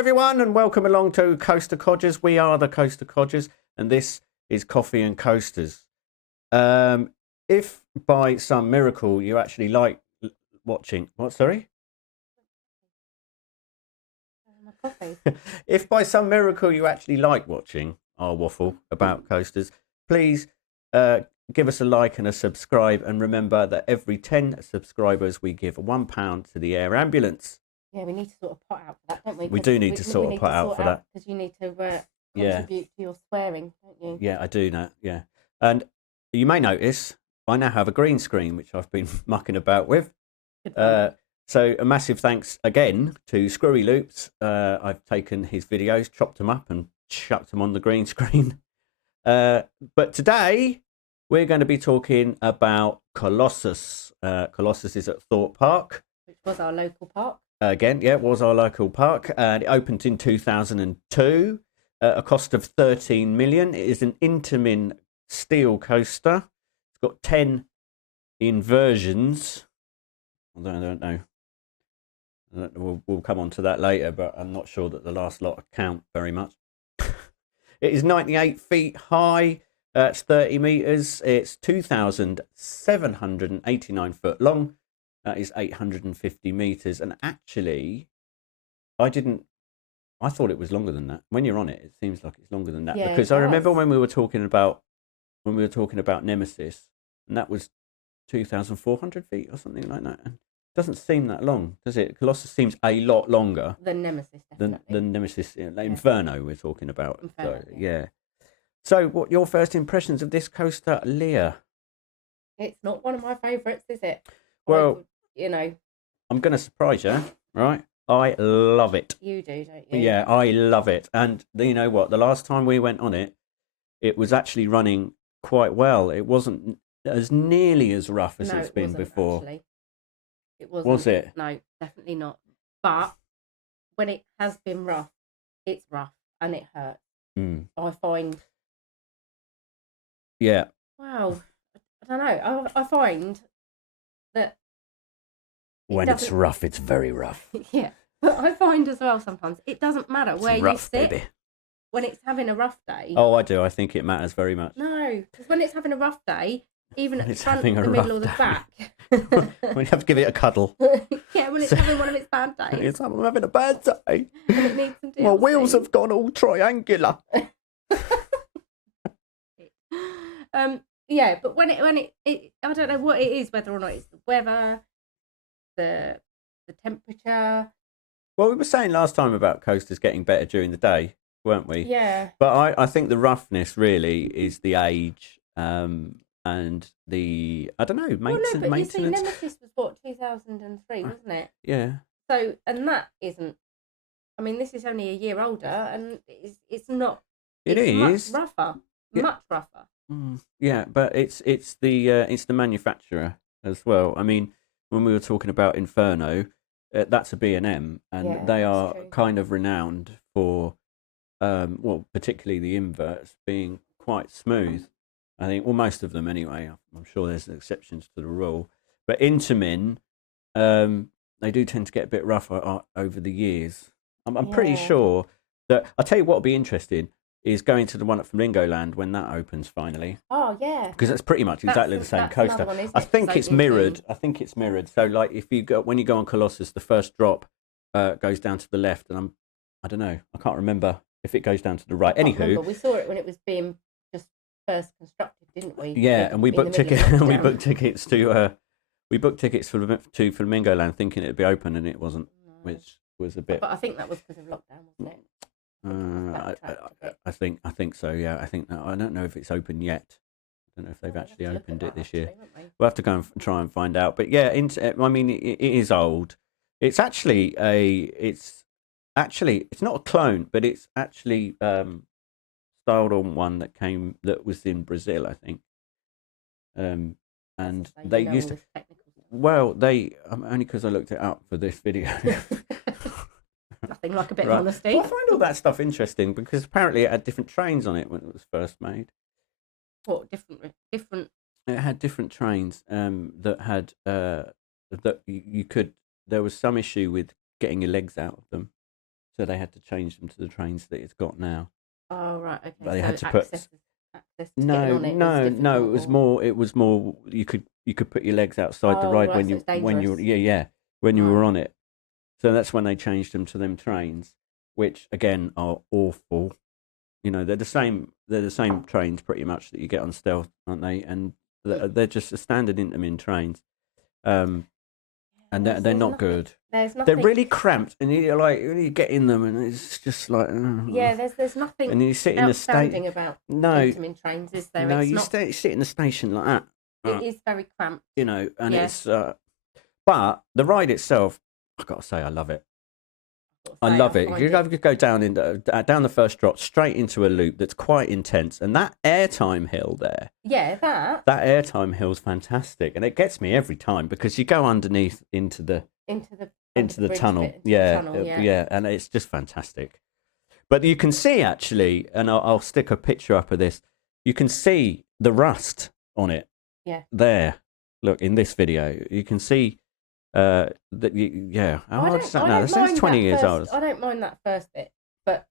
everyone, and welcome along to Coaster Codgers. We are the Coaster Codgers, and this is Coffee and Coasters. If by some miracle you actually like watching... What, sorry? My coffee. If by some miracle you actually like watching our waffle about coasters, please give us a like and a subscribe, and remember that every 10 subscribers we give £1 to the air ambulance. Yeah, we need to sort of pot out for that, don't we? We do need to sort of pot out for that. Because you need to contribute to your swearing, don't you? Yeah, I do know, yeah. And you may notice I now have a green screen, which I've been mucking about with. So a massive thanks again to Screwy Loops. I've taken his videos, chopped them up and chucked them on the green screen. But today we're going to be talking about Colossus. Colossus is at Thorpe Park. Which was our local park. Again, yeah, it was our local park, and it opened in 2002 at a cost of 13 million. It is an Intamin steel coaster. It's got 10 inversions. I don't know. We'll come on to that later, but I'm not sure that the last lot count very much. It is 98 feet high. It's 30 meters. It's 2,789 foot long. That is 850 meters. And actually, I thought it was longer than that. When you're on it, it seems like it's longer than that. Yeah, because I remember when we were talking about Nemesis, and that was 2,400 feet or something like that. And it doesn't seem that long, does it? Colossus seems a lot longer than Nemesis, definitely. Than Nemesis, Inferno we're talking about. Inferno, so, yeah. So, what your first impressions of this coaster, Leah? It's not one of my favourites, is it? Well, I'm going to surprise you, right? I love it. You do, don't you? Yeah, I love it. And you know what? The last time we went on it, it was actually running quite well. It wasn't as nearly as rough as it's been before. Actually. It wasn't. Was it? No, definitely not. But when it has been rough, it's rough and it hurts. I find. Yeah. Wow. I don't know. I find that when it's rough, it's very rough. Yeah, but I find as well sometimes it doesn't matter where you sit. Baby. When it's having a rough day. Oh, I do. I think it matters very much. No, because when it's having a rough day, even at the front, the middle, or the back. When you have to give it a cuddle. Yeah, when it's having one of its bad days. I'm having a bad day. And it needs some DLC. My wheels have gone all triangular. Yeah, but when it I don't know what it is, whether or not it's the weather, the temperature. Well, we were saying last time about coasters getting better during the day, weren't we? Yeah. But I think the roughness really is the age and the, I don't know, maintenance. Well, no, but you see, Nemesis was what, 2003, wasn't it? Yeah. So, and that isn't, I mean, this is only a year older, and it's not. It's much rougher. Yeah. Much rougher. Yeah, but it's the manufacturer as well. I mean, when we were talking about Inferno, that's a B&M, and they are kind of renowned for, well, particularly the inverts being quite smooth. I think, well, most of them anyway. I'm sure there's exceptions to the rule, but Intamin, they do tend to get a bit rougher over the years. I'm pretty sure that, I'll tell you what will be interesting is going to the one at Flamingoland when that opens finally. Oh yeah, because that's pretty much exactly the same coaster. I think it's mirrored. I think it's mirrored. So like when you go on Colossus, the first drop goes down to the left, and I don't know. I can't remember if it goes down to the right. Anywho, we saw it when it was being just first constructed, didn't we? Yeah, and we booked tickets. We booked tickets to Flamingoland, thinking it'd be open, and it wasn't, which was a bit. But I think that was because of lockdown, wasn't it? I think so. Yeah, I think that. I don't know if it's open yet. I don't know if they've actually opened it this year. We'll have to go and try and find out. But yeah, I mean, it is old. It's actually it's not a clone, but it's actually styled on one that was in Brazil, I think. And they used to. Well, only because I looked it up for this video. Nothing like a bit of honesty. Well, I find all that stuff interesting because apparently it had different trains on it when it was first made. What different? It had different trains that had that you could. There was some issue with getting your legs out of them. so they had to change them to the trains that it's got now. Oh right, okay. But they so had to access to no, on it no, was no. It was more. You could put your legs outside the ride right, so when you when you were on it. So that's when they changed them to them trains, which again are awful. You know, they're the same. They're the same trains pretty much that you get on Stealth, aren't they? And they're just a standard Intamin trains. And they're not good. There's nothing. They're really cramped, and you get in them, and it's just like there's nothing. And you sit in the station about Intamin trains, is there? No, it's sit in the station like that. It is very cramped. You know, and it's. But the ride itself, I've got to say, I love it. I love it. You go down down the first drop straight into a loop that's quite intense, and that airtime hill there. Yeah, that airtime hill's fantastic, and it gets me every time because you go underneath into the tunnel. Yeah, and it's just fantastic. But you can see actually, and I'll stick a picture up of this. You can see the rust on it. Yeah. There, look in this video, you can see. That This is 20 years old. I don't mind that first bit, but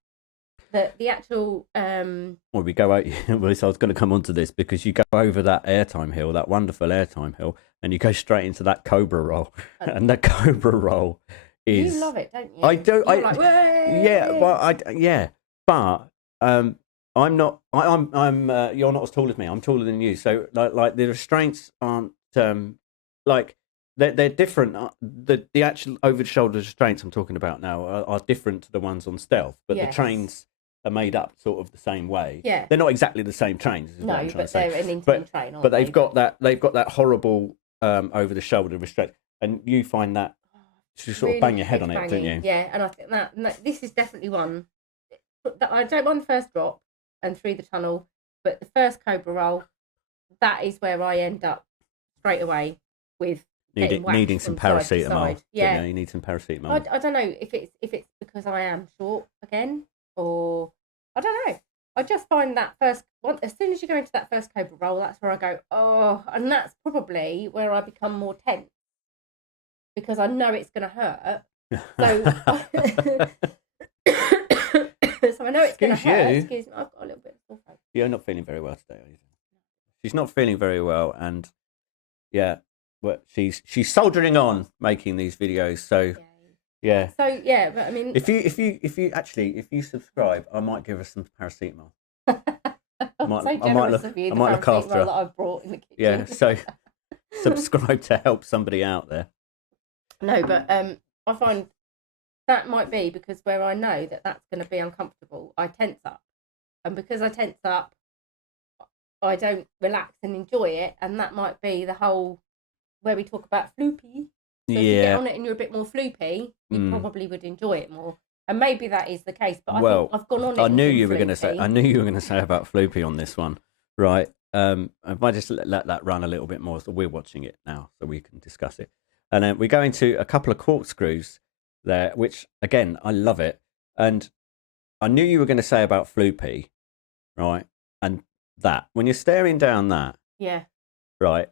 the actual Well, we go out. I was going to come onto this because you go over that airtime hill, that wonderful airtime hill, and you go straight into that Cobra Roll, and the Cobra Roll is. You love it, don't you? I do. You're like, but I'm not. I'm. You're not as tall as me. I'm taller than you. So like the restraints aren't like. They're different. The actual over-the-shoulder restraints I'm talking about now are different to the ones on Stealth, but the trains are made up sort of the same way. Yeah, they're not exactly the same trains. Is what I'm trying to say. They're an Intamin train. But they've got that horrible over-the-shoulder restraint, and you find that you sort of bang your head on it, don't you? Yeah, and I think that this is definitely one that I don't mind the first drop and through the tunnel, but the first Cobra Roll, that is where I end up straight away with. Needing some paracetamol. Yeah, you need some paracetamol. I don't know if it's because I am short again, or I don't know. I just find that first one, as soon as you go into that first Cobra Roll, that's where I go, oh, and that's probably where I become more tense because I know it's going to hurt. So, so I know it's going to hurt. Excuse me, I've got a little bit of sore throat. You're not feeling very well today, are you? She's not feeling very well, and yeah. But she's soldiering on making these videos, so yeah. So yeah, but I mean, if you subscribe, I might give her some paracetamol. I might look after her. That I've brought in the kitchen. Yeah, so subscribe to help somebody out there. No, but I find that might be because where I know that that's going to be uncomfortable, I tense up, and because I tense up, I don't relax and enjoy it, and that might be the whole. Where we talk about floopy. So if you get on it and you're a bit more floopy, you probably would enjoy it more. And maybe that is the case. But I think I've gone on it. I knew you were going to say about floopy on this one, right? If I just let that run a little bit more, so we're watching it now, so we can discuss it. And then we go into a couple of corkscrews there, which again I love it. And I knew you were going to say about floopy, right? And that when you're staring down that, right.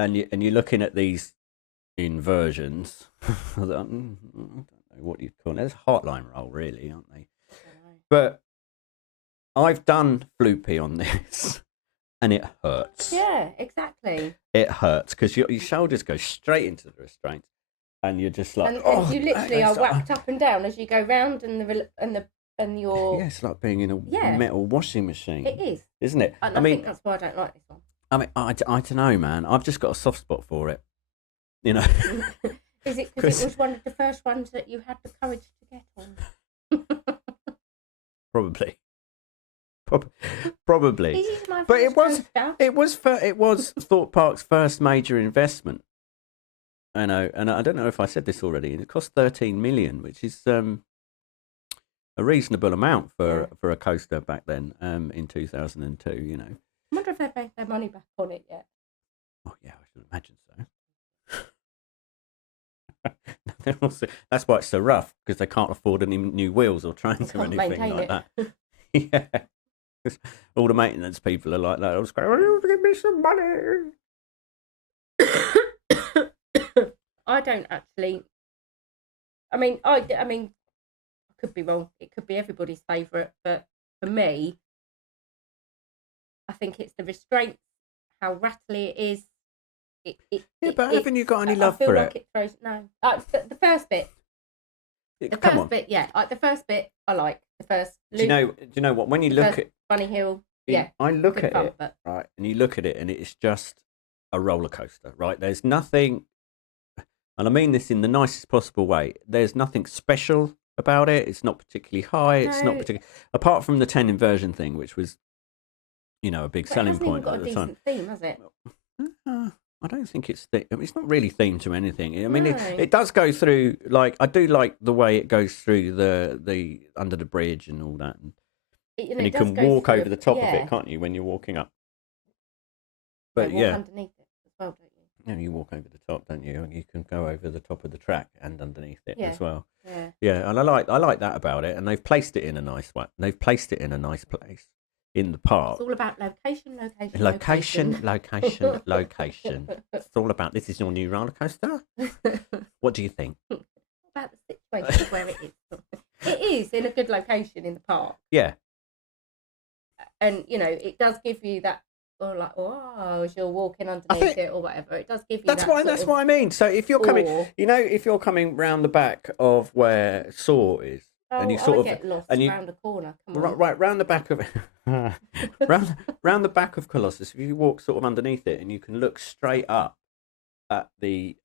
And you're looking at these inversions. I don't know what you'd call it. It's a hotline roll, really, aren't they? But I've done floopy on this, and it hurts. Yeah, exactly. It hurts because your shoulders go straight into the restraint, and you're just like, and you literally are whacked up and down as you go round, and your it's like being in a metal washing machine. It is, isn't it? And I think that's why I don't like this one. I mean, I don't know, man. I've just got a soft spot for it, you know. Is it because it was one of the first ones that you had the courage to get on? Probably. But it was Thorpe Park's first major investment. I know, and I don't know if I said this already. It cost 13 million, which is a reasonable amount for a coaster back then, in 2002. You know. I wonder if they've made their money back on it yet. Oh yeah, I should imagine so. That's why it's so rough, because they can't afford any new wheels or trains or anything like that. Yeah, all the maintenance people are like that. I was going, give me some money. I don't actually. I mean, I could be wrong. It could be everybody's favourite, but for me, I think it's the restraints, how rattly it is. But haven't you got any love for it? I feel like it throws the first bit. The first bit, yeah. The first bit, I like the first. Do you know what? When you look at Bunny Hill, yeah, I look at it, right, and you look at it, and it's just a roller coaster, right? There's nothing, and I mean this in the nicest possible way. There's nothing special about it. It's not particularly high. It's not particularly, apart from the 10 inversion thing, which was, a big selling point at the time. It hasn't got a decent theme, has it? I don't think it's it's not really themed to anything. I mean, it does go through, like, I do like the way it goes through the under the bridge and all that, and you can walk over the top of it, can't you, when you're walking up? But walk underneath it as well, don't you? Yeah, you walk over the top, don't you? And you can go over the top of the track and underneath it as well. Yeah. Yeah, and I like that about it, and they've placed it in a nice way. They've placed it in a nice place in the park. It's all about location. It's all about, this is your new roller coaster. What do you think? About the situation where it is. It is in a good location in the park. Yeah. And, it does give you that, or like, as you're walking underneath it or whatever, it does give you that's what I mean. So if you're coming, if you're coming round the back of where Saw is, and you sort of get lost and round a corner. Right round the back of round the back of Colossus, if you walk sort of underneath it, and you can look straight up at the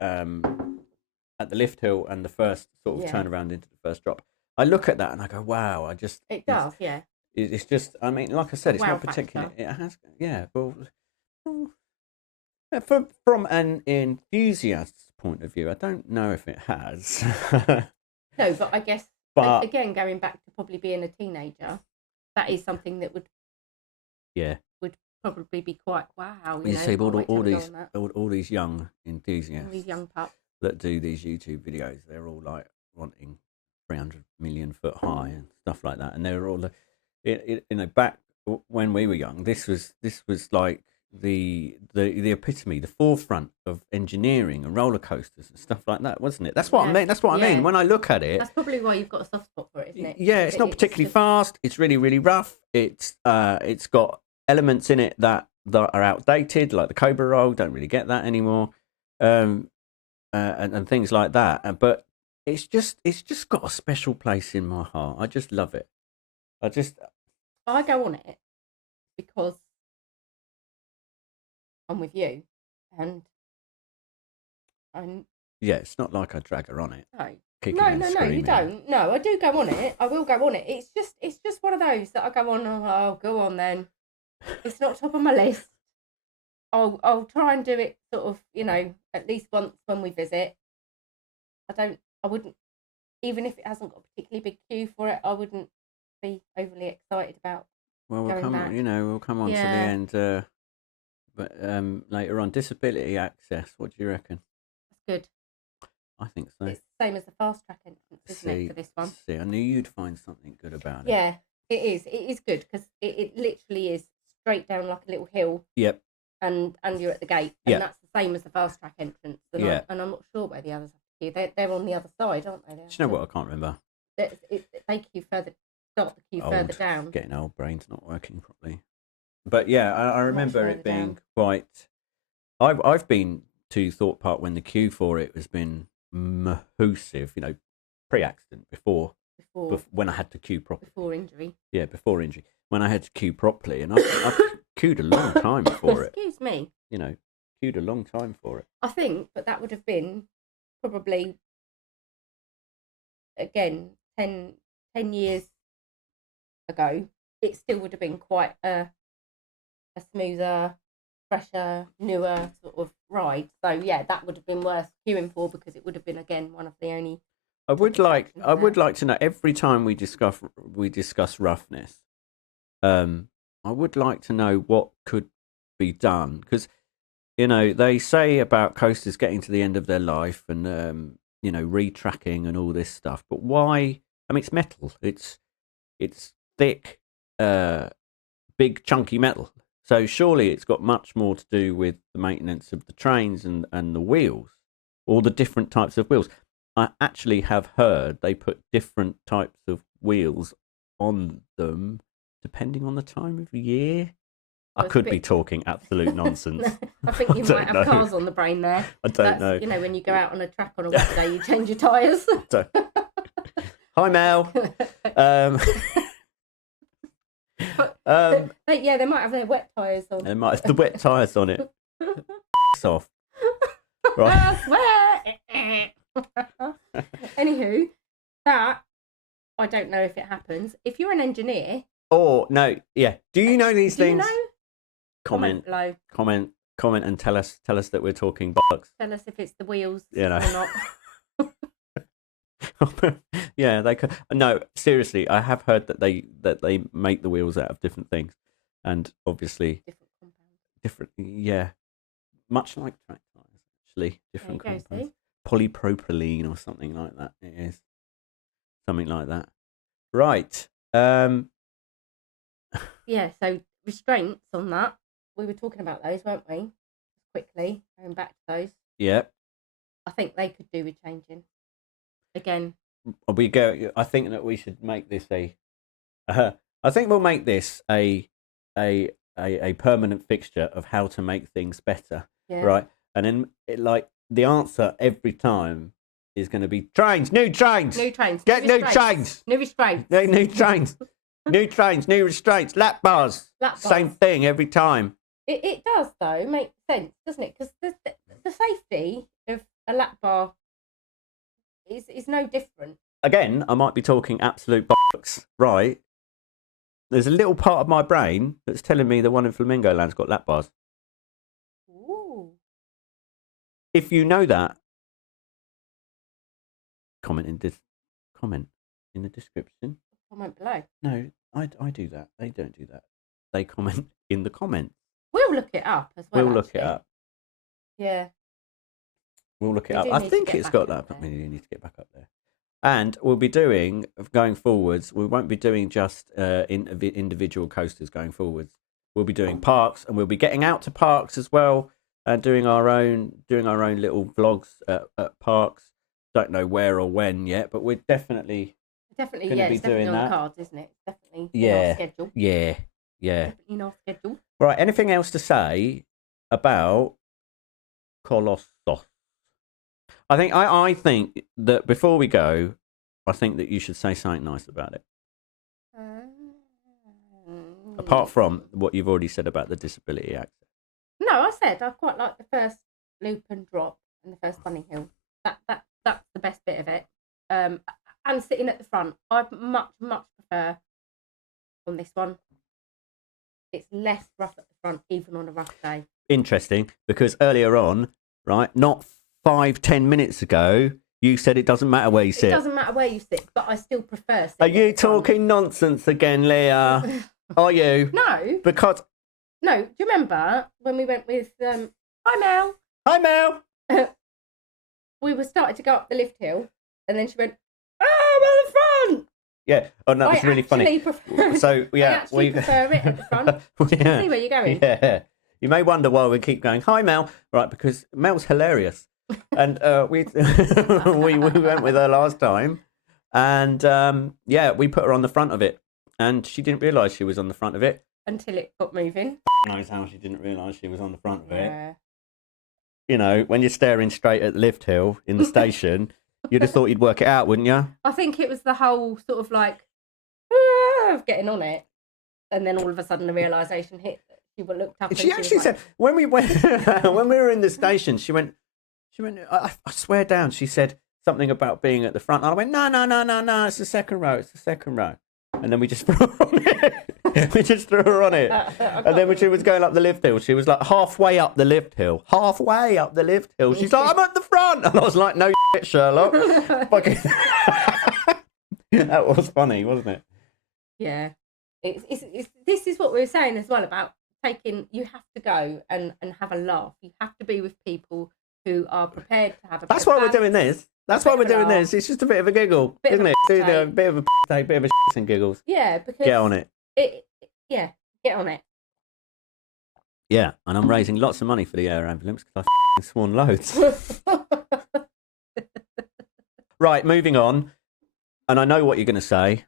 lift hill and the first sort of turn around into the first drop. I look at that and I go, wow! It does, yeah. It's just, I mean, like I said, it's not particularly. It has, yeah. Well, from an enthusiast's point of view, I don't know if it has. No, but I guess. But again, going back to probably being a teenager, that is something that would probably be quite wow. You see, all these young enthusiasts, all these young pups that do these YouTube videos, they're all like wanting 300 million foot high and stuff like that, and they're all, back when we were young, this was like the epitome, the forefront of engineering and roller coasters and stuff like that, wasn't it? That's what I mean. That's what I mean when I look at it. That's probably why you've got a soft spot for it, isn't it? Yeah, it's not particularly fast. It's really, really rough. It's got elements in it that are outdated, like the Cobra Roll. Don't really get that anymore, and things like that. But it's just got a special place in my heart. I just love it. I go on it because I'm with you, and yeah, it's not like I drag her on it. No, you don't. No, I do go on it. I will go on it. It's just one of those that I go on. Oh, go on then. It's not top of my list. I'll try and do it sort of, at least once when we visit. I wouldn't, even if it hasn't got a particularly big queue for it, I wouldn't be overly excited about. Well, we'll come on to the end. But later on, disability access. What do you reckon? That's good. I think so. It's the same as the fast track entrance, isn't it, for this one? See, I knew you'd find something good about it. Yeah, it is. It is good because it literally is straight down like a little hill. Yep. And you're at the gate, and that's the same as the fast track entrance. And I'm not sure where the others are. They're on the other side, aren't they? Do you know what? I can't remember. They queue further. Start the queue further down. Getting old, brain's not working properly. But yeah, I remember it being quite. I've been to Thorpe Park when the queue for it has been massive. Pre-accident, before when I had to queue properly. Before injury. Yeah, before injury. When I had to queue properly, and I queued a long time for it. Excuse me. Queued a long time for it. I think, but that would have been probably again 10 years ago. It still would have been quite a smoother, fresher, newer sort of ride. So yeah, that would have been worth queuing for because it would have been again one of the only. I would like to know every time we discuss roughness. I would like to know what could be done because they say about coasters getting to the end of their life and retracking and all this stuff. But why? I mean, it's metal. It's thick, big chunky metal. So surely it's got much more to do with the maintenance of the trains and the wheels, all the different types of wheels. I actually have heard they put different types of wheels on them depending on the time of year. I could be talking absolute nonsense. I think you might have cars on the brain there. I don't know. You know, when you go out on a track on a wet day, you change your tyres. Hi, Mel. Yeah, they might have their wet tyres on. They might have the wet tyres on it. Off. Right. I swear. Anywho, that I don't know if it happens. If you're an engineer. Oh no, yeah. Do you know these things? You know? Comment below. Comment, and tell us that we're talking bollocks. Tell us if it's the wheels or not. Yeah, they could. No, seriously, I have heard that they make the wheels out of different things, and obviously different compounds. Different, yeah. Much like track tires, actually, different compounds. Polypropylene or something like that. It is something like that. Right. Yeah. So restraints on that. We were talking about those, weren't we? Quickly going back to those. Yeah. I think they could do with changing. Again. We go. I think that we should make this I think we'll make this a permanent fixture of how to make things better. Yeah. Right. And then the answer every time is going to be trains, new trains. New trains. Get new trains. New restraints. New trains. New trains, new restraints, lap bars. Same thing every time. It does, though, make sense, doesn't it? Because the safety of a lap bar is no different. Again, I might be talking absolute bollocks, right? There's a little part of my brain that's telling me the one in Flamingo Land's got lap bars. Ooh. If you know that, comment in the description. Comment below. No, I do that. They don't do that. They comment in the comments. We'll look it up as well. We'll look it up. Yeah. We'll look it up. I think it's got that. I mean, you need to get back up there. And we'll be doing, going forwards, we won't be doing just individual coasters going forwards. We'll be doing parks, and we'll be getting out to parks as well, and doing our own little vlogs at parks. Don't know where or when yet, but we're definitely yeah, be it's definitely doing on that. The cards, isn't it? It's definitely in our schedule. Yeah. Definitely in our schedule. Right. Anything else to say about Colossus? I think that before we go, I think that you should say something nice about it. Apart from what you've already said about the disability act. No, I said I quite like the first loop and drop and the first bunny hill. That's the best bit of it. And sitting at the front, I much prefer on this one. It's less rough at the front, even on a rough day. Interesting, because earlier on, right, not 5-10 minutes ago, you said it doesn't matter where you sit. It doesn't matter where you sit, but I still prefer sitting. Are you talking nonsense again, Leah? Are you? No. Because... No, do you remember when we went with... Hi, Mel. Hi, Mel. We were starting to go up the lift hill, and then she went, oh, I'm at the front. Yeah. Oh, no, it's really funny. So, yeah. I prefer it at the front. Yeah. See where you're going. Yeah. You may wonder why we keep going, hi, Mel. Right, because Mel's hilarious. And we went with her last time. And, we put her on the front of it. And she didn't realise she was on the front of it. Until it got moving. Knows how she didn't realise she was on the front of it. Yeah. You know, when you're staring straight at the lift hill in the station, you'd have thought you'd work it out, wouldn't you? I think it was the whole sort of like of getting on it, and then all of a sudden the realisation hit. She looked up. She actually said when we went when we were in the station, she went. I swear down. She said something about being at the front. And I went, no. It's the second row. It's the second row. And then we just threw her on it. We just threw her on it. And then when she was going up the lift hill, she was like halfway up the lift hill. Halfway up the lift hill. She's like, I'm at the front. And I was like, no shit, Sherlock. Fucking... That was funny, wasn't it? Yeah. This is what we were saying as well about taking, you have to go and have a laugh. You have to be with people who are prepared to have a That's why we're doing this. That's why we're doing this. It's just a bit of a giggle, isn't it? A bit of a take, bit of a shits and giggles. Yeah, because get on it. Get on it. Yeah, and I'm raising lots of money for the air ambulance because I've sworn loads. Right, moving on. And I know what you're going to say.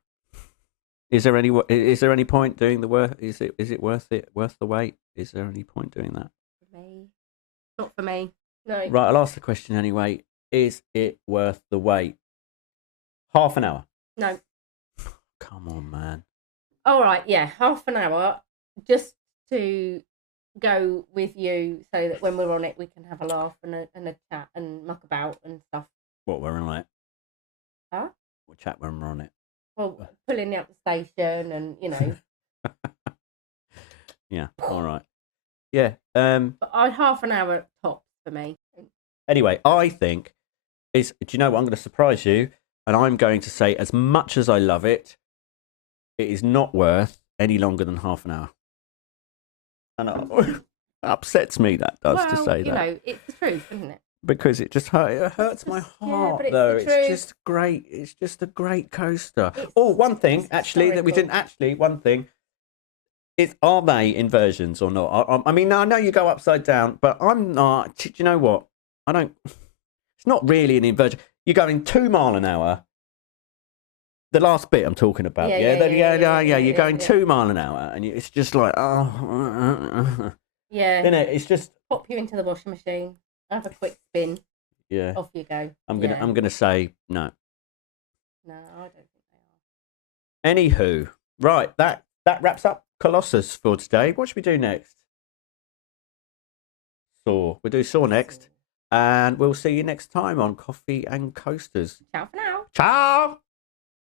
Is there any point doing the worth? Is it worth the wait? Is there any point doing that? For me, not for me. No. Right, I'll ask the question anyway. Is it worth the wait? Half an hour. No. Come on, man. All right, yeah, half an hour just to go with you, so that when we're on it, we can have a laugh and a chat and muck about and stuff. What, we're on it? Huh? We'll chat when we're on it. Well, pulling out the station and, you know. Yeah, all right. Yeah. But half an hour tops for me. Anyway, I think do you know what? I'm going to surprise you, and I'm going to say, as much as I love it, it is not worth any longer than half an hour. And it upsets me, that does, to say that. You know, it's the truth, isn't it? Because it just hurts my heart, but it's though. the It's truth. just great. It's just a great coaster. One thing, actually, that we didn't one thing. Are they inversions or not? I mean, I know you go upside down, but I'm not. Do you know what? I don't. It's not really an inversion. You're going 2 miles an hour. The last bit I'm talking about, you're going 2 miles an hour, and it's just like, yeah. Isn't it? It's just pop you into the washing machine, have a quick spin. Yeah. Off you go. I'm gonna say no. No, I don't think they are. Anywho, right, that wraps up Colossus for today. What should we do next? Saw. We'll do Saw next. And we'll see you next time on Coffee and Coasters. Ciao for now. Ciao!